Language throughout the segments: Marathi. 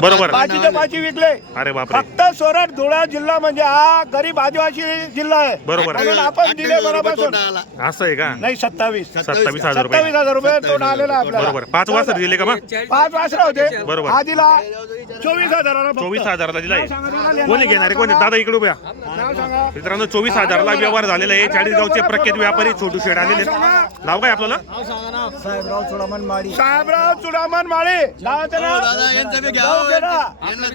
बरोबर. पाचीचे पाची विकले. अरे बापरे. फक्त सोरठ धुळा जिल्हा म्हणजे हा गरीब आदिवासी जिल्हा आहे. बरोबर. म्हणून आपण दिले बरोबर असं आहे का? नाही सत्तावीस. सत्तावीस हजार रुपये. सत्तावीस हजार रुपये तो आलेला आपल्याला. बरोबर. पाच वाजता दिले का मग पाच वासरा होते. बरोबर. हा दिला चोवीस हजाराला फक्त. चोवीस हजाराला दिलाय. कोणी घेणार कोणी? दादा इकडे उभ्या. नाव सांगा. मित्रांनो चोवीस हजारला व्यवहार झालेला आहे. चाळीसगावचे प्रख्यात व्यापारी छोटू शेड आलेले आहेत. नाव काय आपल्याला साहेबराव चुडामन माळे नावाचं नाव? गाव खेडा.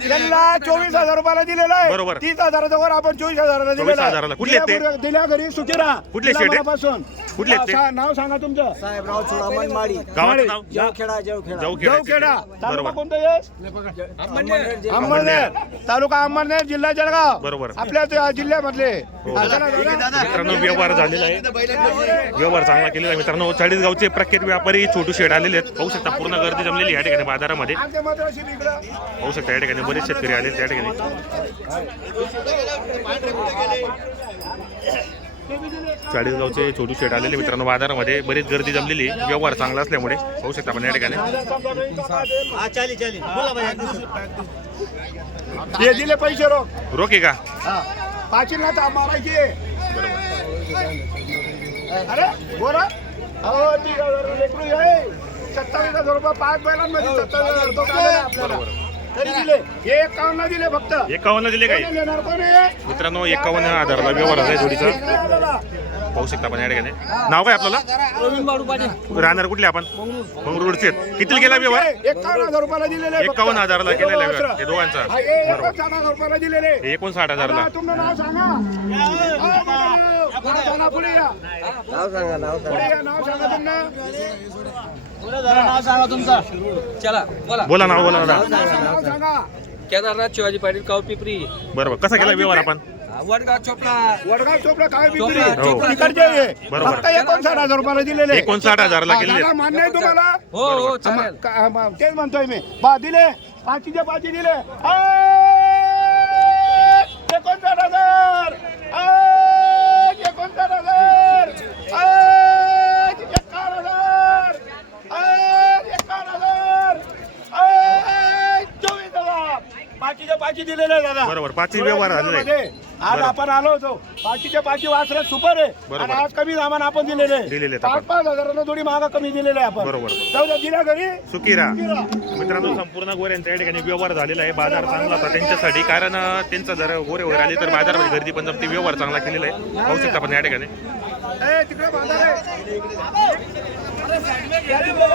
त्यांना चोवीस हजार रुपयाला दिलेला आहे बरोबर. तीस हजाराचा वर आपण चोवीस हजाराला दिलेला आहे. हजाराला. कुठले आहेत ते? दिल्या- घरी सुखीरा कुठले शेट आहे? पासून कुठले आहेत ते? नाव सांगा तुमचं. साहेबराव चुडामन माडी. गावाचं नाव? जवखेडा जवखेडा. जाऊखेड जवखेडा. तालुका बरोबर. कोणतं यश? अंमळनेर तालुका अंमळनेर जिल्हा जळगाव. बरोबर. आपल्या त्या जिल्ह्यामधले. हो. दादा. मित्रांनो व्यवहार झालेला आहे. व्यवहार चांगला केलेला आहे. मित्रांनो चाळीसगावचे प्रख्यात व्यापारी छोटू शेड आलेले आहेत. पाहू शकता पूर्ण गर्दी जमलेली आहे या ठिकाणी बाजारामध्ये. आमच्या इकडं. पाहू शकता या ठिकाणी बरेच शेतकरी आले त्या ठिकाणी. चाळीसगावचे छोटू शेड आलेले मित्रांनो बाजारामध्ये बरीच गर्दी जमलेली. व्यवहार चांगला असल्यामुळे पाहू शकता आपण या ठिकाणी. दिले पैसे रोख. रोके का? तर मारायची बरोबर अरे सत्तावीस हजार रुपये पाच बैलांमध्ये सत्तावीस हजार तरी दिले. हे एकावन्न दिले फक्त. एकावन्न दिले काय कोणी देणार कोण? आहे? मित्रांनो एकावन्न हजाराला व्यवहार झाला जोडीचा. आपल्याला. पाहू शकता आपण या ठिकाणी. नाव काय आपल्याला? प्रवीण बाडू पाटील राहणार कुठले आपण? मंगरुळचे. कितीला गेला व्यवहार? एकावन्न हजार रुपयाला दिलेले फक्त. एकावन्न हजाराला हे केलेला व्यवहार. हे दोघांचा. हा, हे बरोबर. एकोणसाठ हजार रुपयाला दिलेले. हे एकोणसाठ हजारला. हा, तुमचं नाव सांगा. हा, नाव सांगा, पुढे या नाव सांगा. नाव पुढे या नाव सांगा तुमचं नाव सांगा तुमचं चला बोला. बोला नाव बोला दादा केदारनाथ शिवाजी पाटील काव पिपरी. बरोबर. कसा केला व्यवहार आपण? वडगाव चोपडा. वडगाव चोपडा काय हो. इकडचे. बरोबर. फक्त एकोणसाठ हजार रुपयाला दिलेले. एकोणसाठ हजारला हा, मान्य आहे तुम्हाला. हो हो का- तेच म्हणतोय मी. बा दिले. पाचीचे पाची दिले. आ, एकोणसाठ हजार आ, एकोणसाठ हजार आ, एकावन्न हजार आ, एकावन्न हजार आ, चोवीस हजार पाचीचे पाची दिलेले आहे दादा बरोबर, पाची व्यवहार. मध्ये. आज. आपण आलो होतो पाचीच्या पाची वासरे सुपर आहे बरोबर. आणि आज कमी दामान आपण दिलेले आहे. दिलेले आहेत पाच आपण. पाच हजारांना थोडी महागा कमी दिलेले आहे आपण बरोबर. जाऊ द्या दिल्या घरी सुकिरा दिला. मित्रांनो संपूर्ण गोऱ्यांचा या ठिकाणी व्यवहार झालेला आहे बाजार चांगला होता त्यांच्यासाठी कारण अं, त्यांचा जर गोरे वगैरे आले तर बाजारामध्ये गर्दी पण जमते व्यवहार चांगला केलेला आहे पाहू शकता आपण या ठिकाणी ए, तिकडे. या साऊथला. आज तुला जिंकून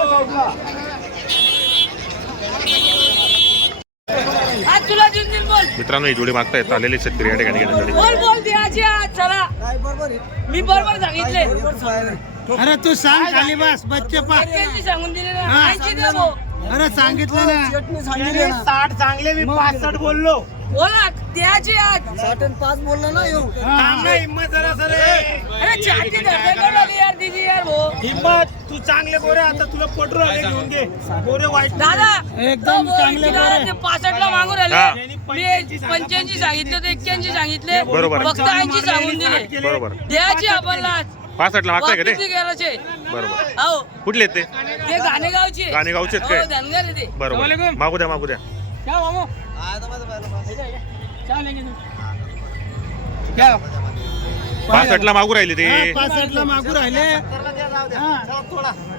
बोल मित्रांनो ही जोडी मागतायत. आलेले शेतकरी या ठिकाणी घेण्यासाठी बोल बोल द्यायची आज चला. मी बरोबर सांगितले. अरे तू सांग खाली बस बच्चे सांगून दिले ना. अरे सांगितलं ना. साठ चांगले मी पासष्ट बोललो. बोला द्यायची आज. पाच बोललो ना येऊ. चांगला हिंमत जरा सर. अरे छाती धरते का लागली यार दीदी यार भाऊ. हिंमत तू चांगले गोरे आता तुला पटरू आले घेऊन घे. गोरे वाईट. दादा एकदम चांगले पासष्ट ला मागून हा. राहिले मी पंच्याऐंशी सांगितले तर एक्क्याऐंशी सांगितले. बरोबर. फक्त ऐंशी सांगून दिले. बरोबर. द्यायची आपण मागताय का ते? बरोबर. हो कुठले ते? ते गाणेगावचे गाणेगावचे काय? हो, ते. बरोबर. मागू द्या मागू द्या. क्या पासष्टला मागू राहिले ते. पासष्टला मागू राहिले.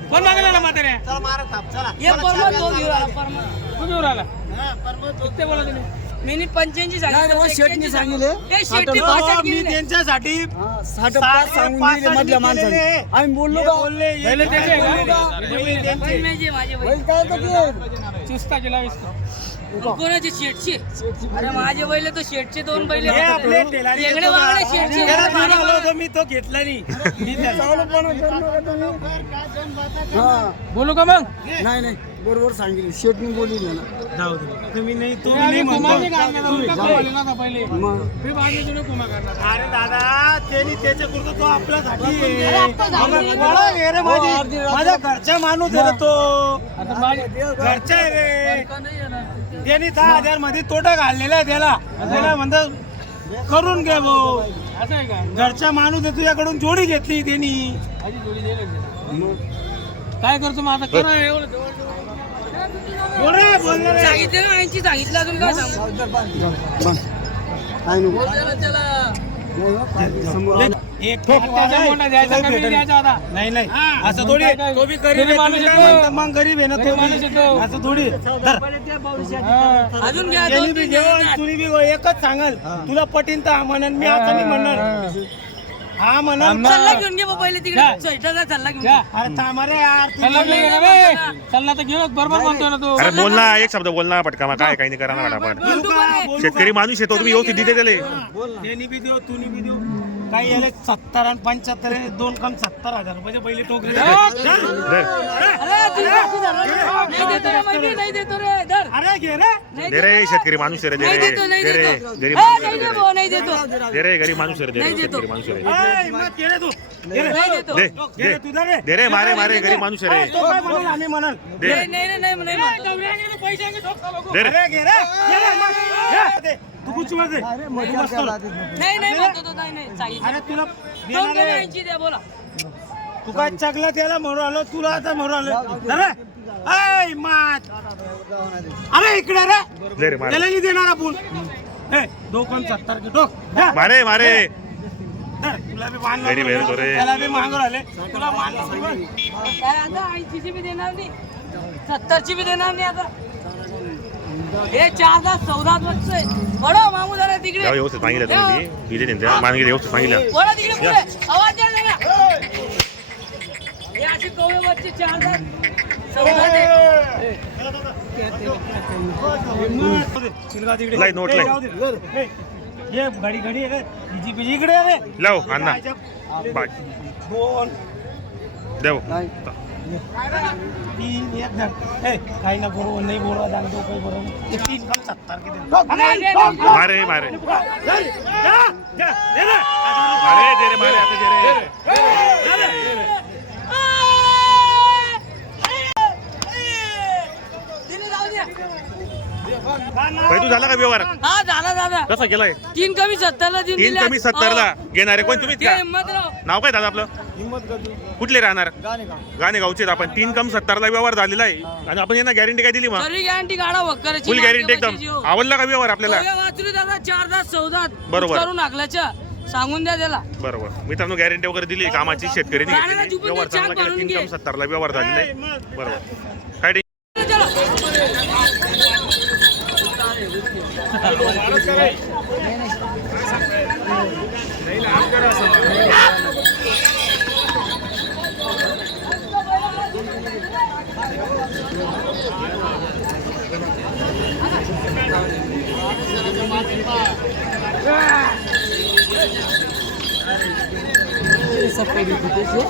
कोण मागला ना म्हातारे कुठे उराला बोला तुम्ही. मी पंच्याऐंशी नाही, शेटनी सांगितले. मी. त्यांच्यासाठी साठ पाच सांगून दिले मधल्या माणसाने. आम्ही बोललो का? पहिले त्याचे. आहे का? पण माझे माझे बैल. बैल काय तर ते चुस्ता केला कोणाचे शेटचे अरे माझे बैल तर शेटचे दोन बैल हे आपले येतो? शेटचे त्याला होतं मी तो घेतला नाही. मी त्याला- बोलू का मग? नाही नाही. बरोबर सांगितलं. शेटनी बोलली ना. जाऊ दे. तुम्ही नाही तुम्ही नाही म्हणतो. मग? अरे दादा त्यांनी त्याच्या कुर्त तो आपल्यासाठी आहे. वळा रे माझी. माझा घरचा माणूस आहे रे तो? घरचा आहे रे. त्यांनी दहा हजारमध्ये तोटा घाललेला आहे त्याला. त्याला म्हणतात करून घे भाऊ. असं आहे का? घरचा माणूस आहे तुझ्याकडून जोडी घेतली त्यांनी. काय करतो मग आता? करा एवढं. सांगितलं ना ऐंशी सांगितलं अजून काय सांगू? त्याला त्याला नाही. नाही असं थोडी? मग गरीब आहे ना तो बी. असं थोडी. अजून घ्या बी. तुम्ही बी एकच सांगाल. तुला पटीन तर म्हणन मी आता नाही म्हणणार. हा म्हणन सल्ला घेऊन घे बा पहिले तिकडे. स्वेटरचा सल्ला घेऊन घे. अरे थांबा रे यार तू सल्ला तर घेऊ बरोबर म्हणतो ना तू. अरे बोल ना एक शब्द बोल ना पटका मग काय काही नाही करा ना बोलू का? बोलू शेतकरी माणूस येतो तुम्ही व्यवस्थित दिले त्याले. त्यांनी बी देऊ तुम्ही बी देऊ काही याला सत्तर आणि पंच्याहत्तर दोन कम सत्तर हजार रुपयाचे पहिले टोकरे. अरे घे रे. नाही दे रे शेतकरी माणूस रे दे नाही रे. देतो नाही दे रे देतो. गरीब हा, माणूस दे रे. भाऊ, नाही देतो. दे रे. दे रे गरीब माणूस रे दे नाही रे देतो. शेतकरी माणूस आहे रे. ऐ, मग घे रे तू. घे रे. नाही देतो. दे. घे रे दे तू धर रे दे रे मारे मारे गरीब माणूस रे. म्हणाल आम्ही दे. रे. घे रे. दे. तू कुछ मत. नाही नाही म्हणतो तो नाही नाही अरे तुला दोन. ऐंशी द्या बोला. तू काय चकला त्याला म्हणून आलो तुला आता म्हणून आलो. अरे ऐ मात. अरे इकडे रे. दे रे मारे. त्याला नाही देणार आपण. ए दो कम सत्तर के टोक जा. मारे. मारे धर. तुला बी मान रे तो रे. त्याला बी मागून आले तुला मान लागून. काय आता ऐंशीची बी देणार नाही. सत्तरची बी देणार नाही आता. हे चार दहा चौदा बडो मामू जरा तिकडे. व्यवस्थित सांगितलं तुम्ही. दिले त्यांच्या मानगी व्यवस्थित सांगितलं. बोला तिकडे पुढे. आवाज द्या जरा. हे असे कवळे बच्चे चार दहा चौदा ते. चिलगा तिकडे. लाई, नोट लाई. ये घडी घडी आहे बिजी बिजी इकडे आहे. लाव अण्णा. बाय. दोन देव. तीन एक ए काही ना करू नाही बोलवा जाणतो काही बरोबर नाही. ते तीन कम सत्तर. मारे मारे. जा, जा, दे रे. मारे दे रे मारे आता दे रे. दिले जाऊ द्या. भाई तू झाला का व्यवहार? हा झाला दादा कसा केलाय? तीन कमी सत्तरला तीन दिले. कमी सत्तरला हो. घेणारे कोण? तुम्ही ते नाव काय दादा आपलं? कुठले राहणार? गाणे गावचे आपण तीन कम सत्तरला व्यवहार झालेला आहे. आणि आपण यांना गॅरंटी काय दिली मग? गॅरंटी वक्करची फुल गॅरंटी एकदम. आवडला का व्यवहार आपल्याला? चार दहा चौदा बरोबर. करून टाकल्याच्या सांगून द्या त्याला. बरोबर. मित्रांनो गॅरंटी वगैरे दिली कामाची. जुबून व्यवहार चांगला केला. तीन. कम सत्तरला व्यवहार झालेला आहे. बरोबर. काय. Sampai di sih.